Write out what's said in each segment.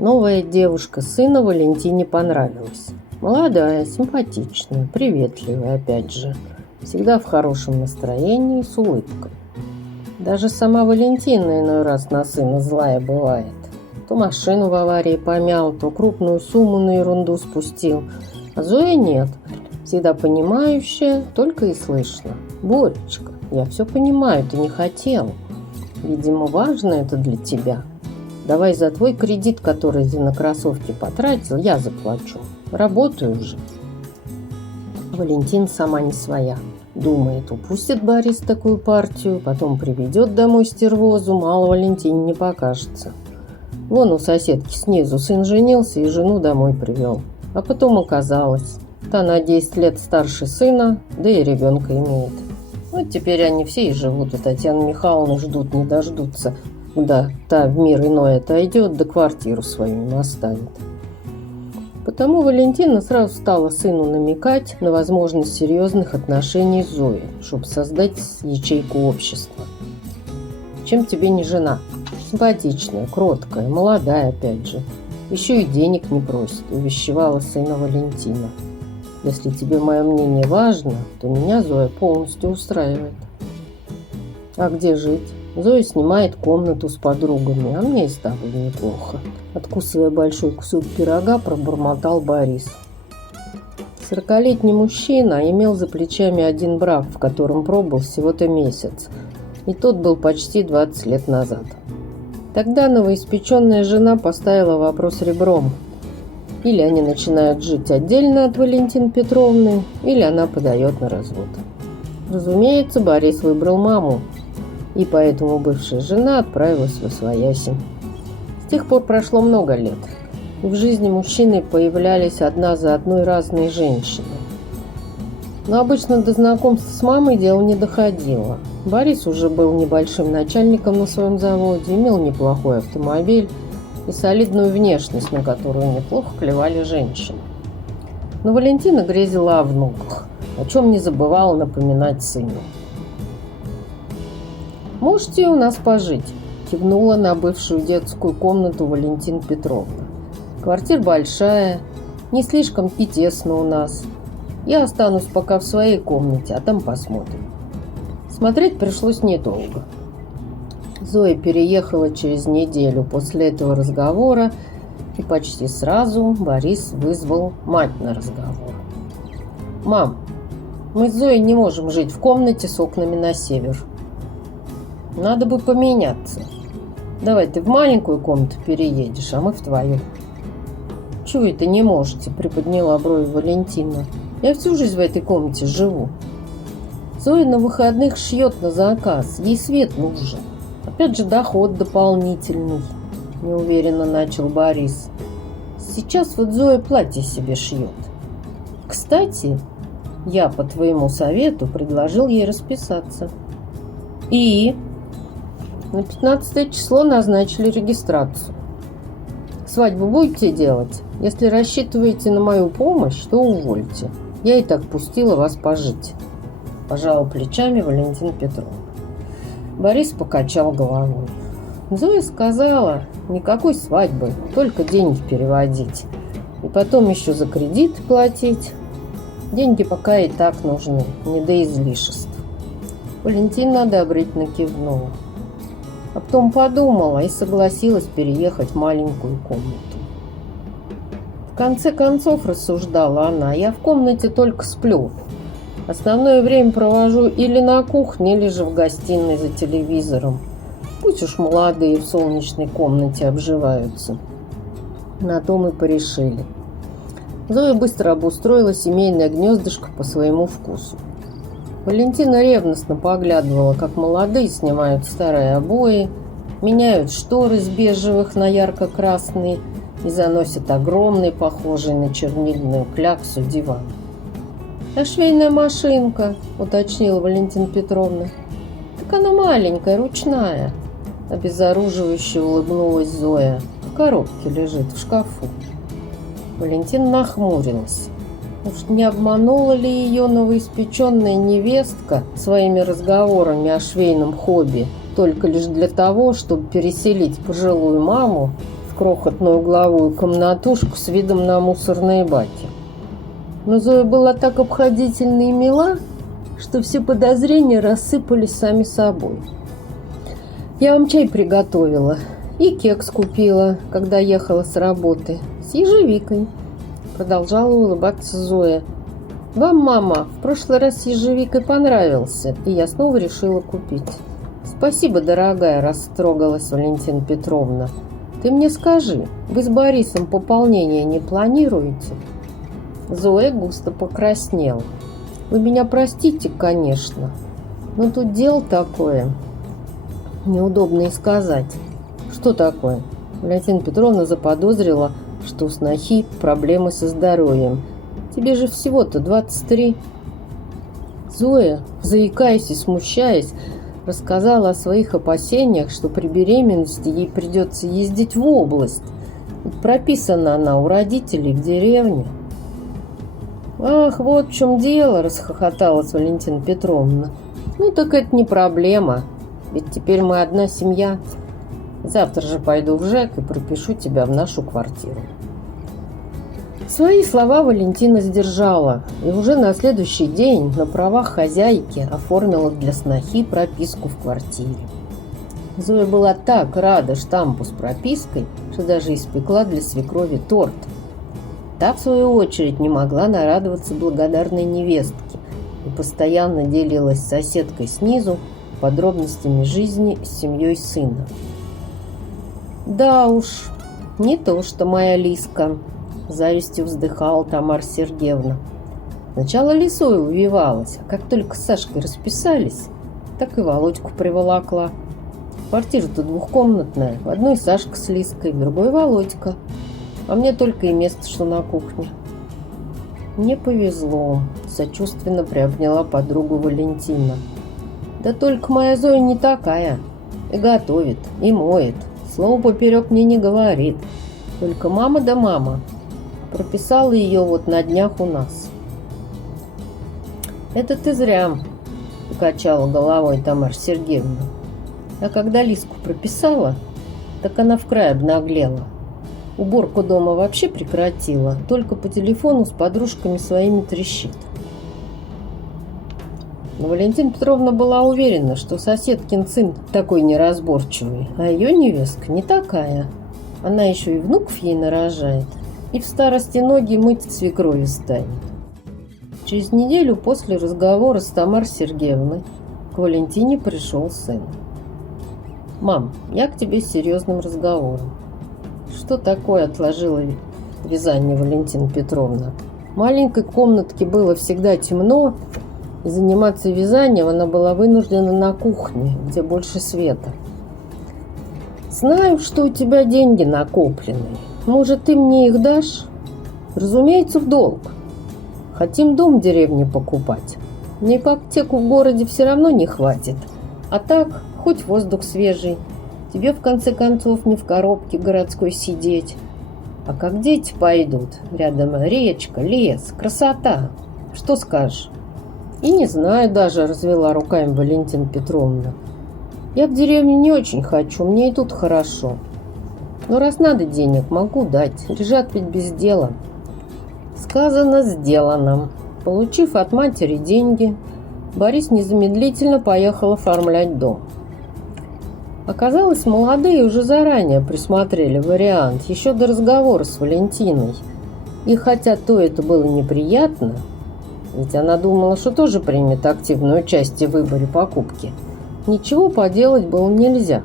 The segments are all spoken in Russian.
Новая девушка сына Валентине понравилась. Молодая, симпатичная, приветливая, опять же. Всегда в хорошем настроении, с улыбкой. Даже сама Валентина иной раз на сына злая бывает. То машину в аварии помял, то крупную сумму на ерунду спустил. А Зоя нет. Всегда понимающая, только и слышно: «Боречка, я все понимаю, ты не хотел. Видимо, важно это для тебя. Давай за твой кредит, который ты на кроссовки потратил, я заплачу. Работаю же». Валентин сама не своя. Думает, упустит Борис такую партию, потом приведет домой стервозу, мало Валентине не покажется. Вон у соседки снизу сын женился и жену домой привел. А потом оказалось, та на 10 лет старше сына, да и ребенка имеет. Вот теперь они все и живут, у Татьяны Михайловны ждут, не дождутся, когда та в мир иной отойдет, да квартиру свою им оставит. Потому Валентина сразу стала сыну намекать на возможность серьезных отношений с Зоей, чтобы создать ячейку общества. Чем тебе не жена? Симпатичная, кроткая, молодая опять же. Еще и денег не просит, увещевала сына Валентина. Если тебе мое мнение важно, то меня Зоя полностью устраивает. А где жить? Зоя снимает комнату с подругами, а мне и с тобой неплохо. Откусывая большой кусок пирога, пробормотал Борис. 40-летний мужчина имел за плечами один брак, в котором пробыл всего-то месяц. И тот был почти 20 лет назад. Тогда новоиспеченная жена поставила вопрос ребром. Или они начинают жить отдельно от Валентины Петровны, или она подает на развод. Разумеется, Борис выбрал маму, и поэтому бывшая жена отправилась в освояси. С тех пор прошло много лет, и в жизни мужчины появлялись одна за одной разные женщины. Но обычно до знакомства с мамой дело не доходило. Борис уже был небольшим начальником на своем заводе, имел неплохой автомобиль и солидную внешность, на которую неплохо клевали женщины. Но Валентина грезила о внуках, о чем не забывала напоминать сыну. «Можете у нас пожить?» – кивнула на бывшую детскую комнату Валентина Петровна. «Квартира большая, не слишком и тесно у нас. Я останусь пока в своей комнате, а там посмотрим». Смотреть пришлось недолго. Зоя переехала через неделю после этого разговора, и почти сразу Борис вызвал мать на разговор. «Мам, мы с Зоей не можем жить в комнате с окнами на север. Надо бы поменяться. Давай ты в маленькую комнату переедешь, а мы в твою». «Чего это не можете?» – приподняла брови Валентина. «Я всю жизнь в этой комнате живу. Зоя на выходных шьет на заказ, ей свет нужен. Опять же доход дополнительный», – неуверенно начал Борис. «Сейчас вот Зоя платье себе шьет. Кстати, я по твоему совету предложил ей расписаться. И на 15 число назначили регистрацию. Свадьбу будете делать? Если рассчитываете на мою помощь, то увольте. Я и так пустила вас пожить», – пожала плечами Валентина Петровна. Борис покачал головой. Зоя сказала: никакой свадьбы, только деньги переводить. И потом еще за кредит платить. Деньги пока и так нужны, не до излишеств. Валентина одобрительно кивнула. А потом подумала и согласилась переехать в маленькую комнату. В конце концов, рассуждала она, я в комнате только сплю. Основное время провожу или на кухне, или же в гостиной за телевизором. Пусть уж молодые в солнечной комнате обживаются. На том и порешили. Зоя быстро обустроила семейное гнездышко по своему вкусу. Валентина ревностно поглядывала, как молодые снимают старые обои, меняют шторы с бежевых на ярко-красные и заносят огромный, похожий на чернильную кляксу, диван. «А швейная машинка?» – уточнила Валентина Петровна. «Так она маленькая, ручная», – обезоруживающе улыбнулась Зоя. «В коробке лежит, в шкафу». Валентина нахмурилась. Уж не обманула ли ее новоиспеченная невестка своими разговорами о швейном хобби только лишь для того, чтобы переселить пожилую маму в крохотную угловую комнатушку с видом на мусорные баки. Но Зоя была так обходительна и мила, что все подозрения рассыпались сами собой. «Я вам чай приготовила и кекс купила, когда ехала с работы, с ежевикой», — продолжала улыбаться Зоя. «Вам, мама, в прошлый раз с ежевикой понравился, и я снова решила купить». «Спасибо, дорогая», — растрогалась Валентина Петровна. «Ты мне скажи, вы с Борисом пополнение не планируете?» Зоя густо покраснела. «Вы меня простите, конечно, но тут дело такое. Неудобно и сказать». «Что такое?» Валентина Петровна заподозрила, что у снохи проблемы со здоровьем. «Тебе же всего-то 23». Зоя, заикаясь и смущаясь, рассказала о своих опасениях, что при беременности ей придется ездить в область. Ведь прописана она у родителей в деревне. «Ах, вот в чем дело!» – расхохоталась Валентина Петровна. «Ну так это не проблема, ведь теперь мы одна семья. Завтра же пойду в ЖЭК и пропишу тебя в нашу квартиру». Свои слова Валентина сдержала и уже на следующий день на правах хозяйки оформила для снохи прописку в квартире. Зоя была так рада штампу с пропиской, что даже испекла для свекрови торт. Та, в свою очередь, не могла нарадоваться благодарной невестке и постоянно делилась с соседкой снизу подробностями жизни с семьей сына. «Да уж, не то что моя Лиска», — завистью вздыхала Тамара Сергеевна. Сначала Лисой увивалась, а как только с Сашкой расписались, так и Володьку приволокла. Квартира-то двухкомнатная, в одной Сашка с Лиской, в другой Володька. А мне только и место, что на кухне. «Мне повезло», — сочувственно приобняла подругу Валентина. «Да только моя Зоя не такая. И готовит, и моет. Слово поперек мне не говорит. Только мама да мама. Прописала ее вот на днях у нас». «Это ты зря», — покачала головой Тамара Сергеевна. «А когда Лиску прописала, так она в край обнаглела. Уборку дома вообще прекратила, только по телефону с подружками своими трещит». Но Валентина Петровна была уверена, что соседкин сын такой неразборчивый, а ее невестка не такая. Она еще и внуков ей нарожает, и в старости ноги мыть свекрови станет. Через неделю после разговора с Тамарой Сергеевной к Валентине пришел сын. «Мам, я к тебе с серьезным разговором». «Что такое?» — отложила вязание Валентина Петровна. В маленькой комнатке было всегда темно, и заниматься вязанием она была вынуждена на кухне, где больше света. «Знаю, что у тебя деньги накопленные. Может, ты мне их дашь?» «Разумеется, в долг. Хотим дом в деревне покупать. Мне ипотеку в городе все равно не хватит. А так, хоть воздух свежий. Тебе, в конце концов, не в коробке городской сидеть. А как дети пойдут, рядом речка, лес, красота. Что скажешь?» «И не знаю даже», — развела руками Валентина Петровна. «Я в деревню не очень хочу, мне и тут хорошо. Но раз надо денег, могу дать, лежат ведь без дела». Сказано, сделано. Получив от матери деньги, Борис незамедлительно поехал оформлять дом. Оказалось, молодые уже заранее присмотрели вариант, еще до разговора с Валентиной. И хотя то это было неприятно, ведь она думала, что тоже примет активное участие в выборе покупки, ничего поделать было нельзя.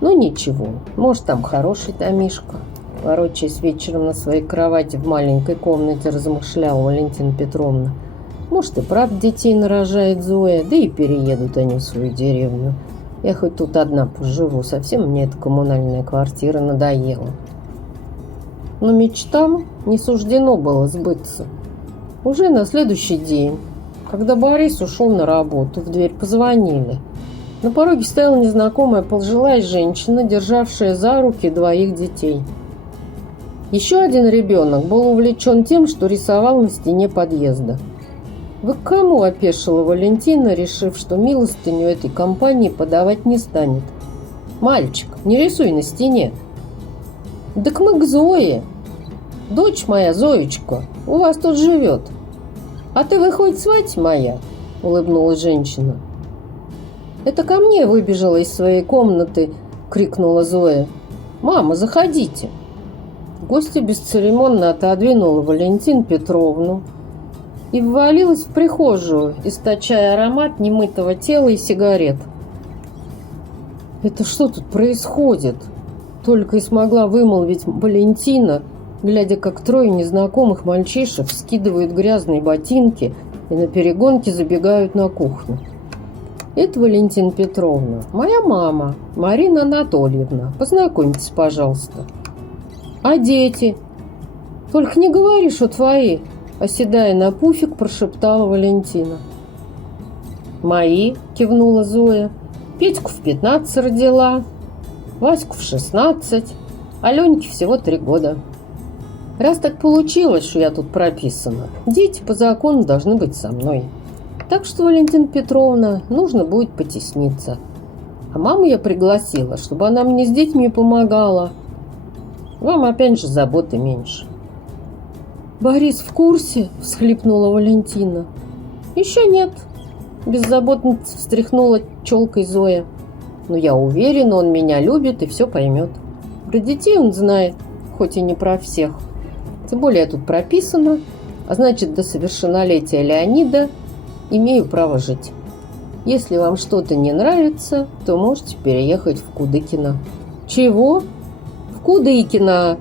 Ну ничего, может, там хороший домишко. Ворочаясь вечером на своей кровати в маленькой комнате, размышляла Валентина Петровна. Может, и правда детей нарожает Зоя, да и переедут они в свою деревню. Я хоть тут одна поживу, совсем мне эта коммунальная квартира надоела. Но мечтам не суждено было сбыться. Уже на следующий день, когда Борис ушел на работу, в дверь позвонили. На пороге стояла незнакомая пожилая женщина, державшая за руки двоих детей. Еще один ребенок был увлечен тем, что рисовал на стене подъезда. «Вы к кому?» – опешила Валентина, решив, что милостыню этой компании подавать не станет. «Мальчик, не рисуй на стене!» Так мы к Зое. Дочь моя, Зоечка, у вас тут живет. А ты, выходит, свать моя?» – улыбнулась женщина. «Это ко мне выбежала из своей комнаты», – крикнула Зоя. «Мама, заходите». Гостья бесцеремонно отодвинула Валентину Петровну и ввалилась в прихожую, источая аромат немытого тела и сигарет. «Это что тут происходит?» – только и смогла вымолвить Валентина, глядя, как трое незнакомых мальчишек скидывают грязные ботинки и на перегонке забегают на кухню. «Это Валентина Петровна, моя мама, Марина Анатольевна. Познакомьтесь, пожалуйста». «А дети?» «Только не говори, что твои», – оседая на пуфик, прошептала Валентина. «Мои», – кивнула Зоя. «Петьку в 15 родила, Ваську в 16, а Леньке всего 3 года. Раз так получилось, что я тут прописана, дети по закону должны быть со мной. Так что, Валентина Петровна, нужно будет потесниться. А маму я пригласила, чтобы она мне с детьми помогала. Вам опять же заботы меньше». «Борис в курсе?» – всхлипнула Валентина. «Еще нет», – беззаботно встряхнула челкой Зоя. «Но я уверена, он меня любит и все поймет. Про детей он знает, хоть и не про всех. Тем более я тут прописана, а значит, до совершеннолетия Леонида имею право жить. Если вам что-то не нравится, то можете переехать в Кудыкино». «Чего?» «В Кудыкино.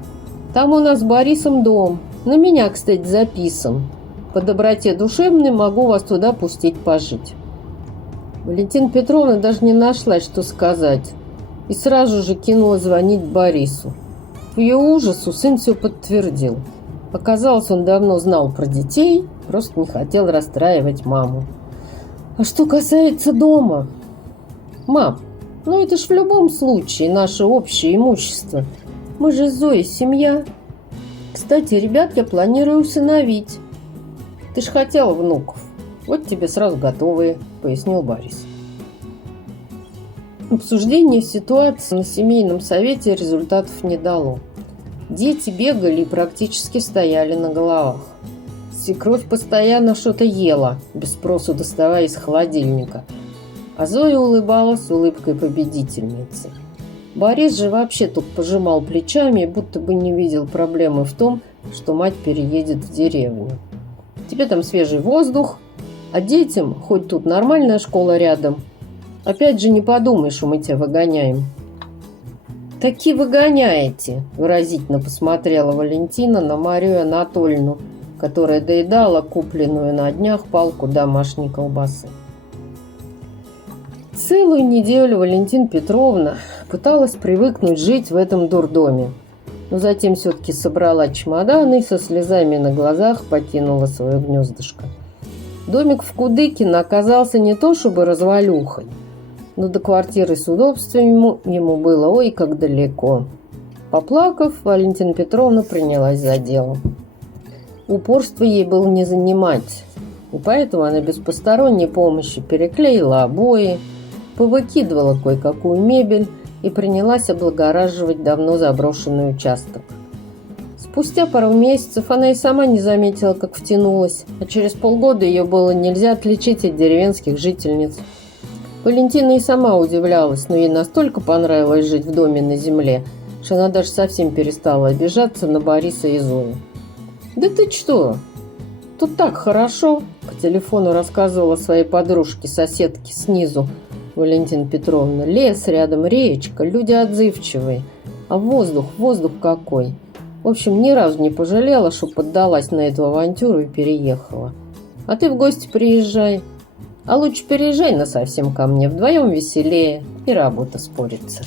Там у нас с Борисом дом. На меня, кстати, записан. По доброте душевной могу вас туда пустить пожить». Валентина Петровна даже не нашла, что сказать, и сразу же кинула звонить Борису. К ее ужасу сын все подтвердил. Оказалось, он давно знал про детей, просто не хотел расстраивать маму. «А что касается дома?» «Мам, ну это ж в любом случае наше общее имущество. Мы же с Зоей семья. Кстати, ребят я планирую усыновить. Ты ж хотела внуков. Вот тебе сразу готовые», — пояснил Борис. Обсуждение ситуации на семейном совете результатов не дало. Дети бегали и практически стояли на головах. Свекровь постоянно что-то ела, без спросу доставая из холодильника. А Зоя улыбалась улыбкой победительницы. Борис же вообще тут пожимал плечами, будто бы не видел проблемы в том, что мать переедет в деревню. Тебе там свежий воздух, а детям хоть тут нормальная школа рядом. Опять же не подумай, что мы тебя выгоняем. «Таки выгоняете», – выразительно посмотрела Валентина на Марию Анатольевну, которая доедала купленную на днях палку домашней колбасы. Целую неделю Валентина Петровна пыталась привыкнуть жить в этом дурдоме, но затем все-таки собрала чемоданы и со слезами на глазах покинула свое гнездышко. Домик в Кудыкино оказался не то чтобы развалюхой, но до квартиры с удобствами ему было ой как далеко. Поплакав, Валентина Петровна принялась за дело. Упорство ей было не занимать, и поэтому она без посторонней помощи переклеила обои, повыкидывала кое-какую мебель и принялась облагораживать давно заброшенный участок. Спустя пару месяцев она и сама не заметила, как втянулась, а через полгода ее было нельзя отличить от деревенских жительниц. Валентина и сама удивлялась, но ей настолько понравилось жить в доме на земле, что она даже совсем перестала обижаться на Бориса и Зою. «Да ты что? Тут так хорошо!» – по телефону рассказывала своей подружке-соседке снизу Валентина Петровна. «Лес рядом, речка, люди отзывчивые. А воздух какой!» В общем, ни разу не пожалела, что поддалась на эту авантюру и переехала. «А ты в гости приезжай. А лучше переезжай насовсем ко мне, вдвоем веселее, и работа спорится».